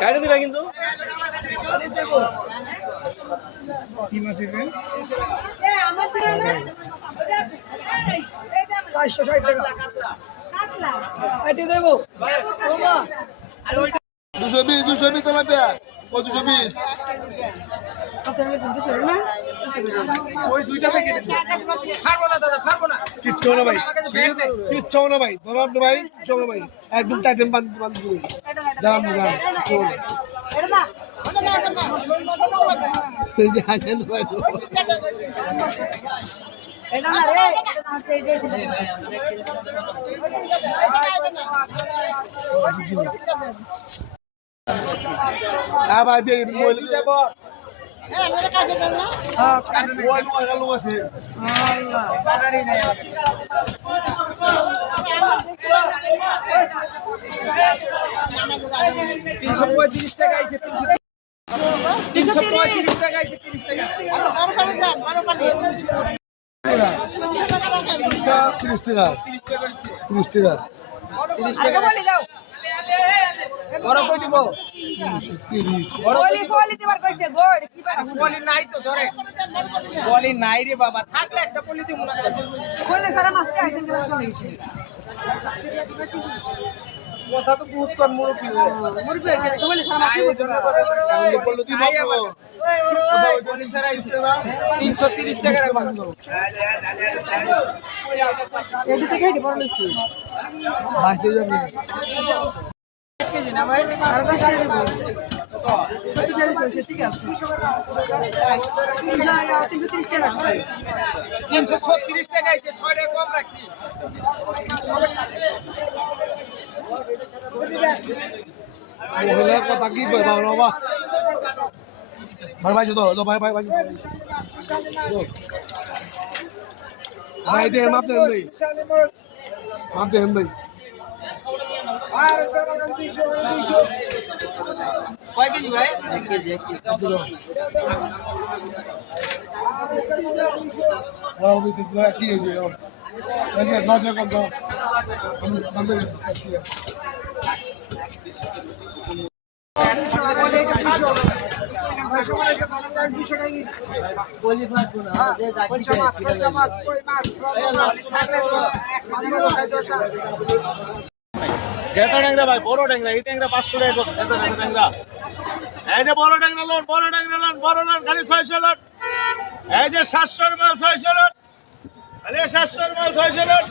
কাটে দিবা কিন্তু কি মাছ দিবে 460 টাকা এটি দেবো 220 তেলাপিয়া ও 220 কিচ্ছু না ভাই কিচ্ছু না ভাই ধরাম না ভাই চলো ভাই একদম টাইটেম বান্ধ দিবি জানাম না তুই হাজার ভাই এটা না রে আবার দিয়ে মোবাইল যাব মোবাইল লাগালো আছে আল্লাহ বাড়ারি নাই 335 টাকা আইছে 335 টাকা আইছে 30 টাকা আরো পানি দাও আরো পানি 30 টাকা 30 টাকা বলি দাও বড় কই দিব 30 বলি দিবার কইছে গোড় কি পারে বলি নাই তো ধরে বলি নাই রে বাবা থাকলে একটা বলি দিব না বললে সারা মাছটা আইছেন কি মাছ লাগিছে কথা তো বহুত কম মুরব্বি মুরবে তো বলে সারা মাছ দিব বললো দিব বলি সারা আইছে না 330 টাকা রাখবো এটি থেকে হেডি বড় লিখছি বাসে যাবে কেজি না ভাই আর 10 টাকা দেব ঠিক আছে না 330 টাকা রাখছি 336 টাকা আইছে 6 টাকা কম রাখছি মহিলার কথা কি কই বাবা ভাই তো ভাই ভাই ভাই দে মাপ দেন ভাই মাপ দেন ভাই কয় কেজি ভাই 1 কেজি বড় বিশেষ না কি হইছে এই যে নজর কম দাও আমি জেতা ট্যাংরা ভাই বড় ট্যাংরা এই ট্যাংরা 500 টাকা জেতা ট্যাংরা এই যে বড় ট্যাংরা লোন বড় লোন খালি 600 লোন এই যে 700 এর মাল 600 লোন খালি 700 এর মাল 600 লোন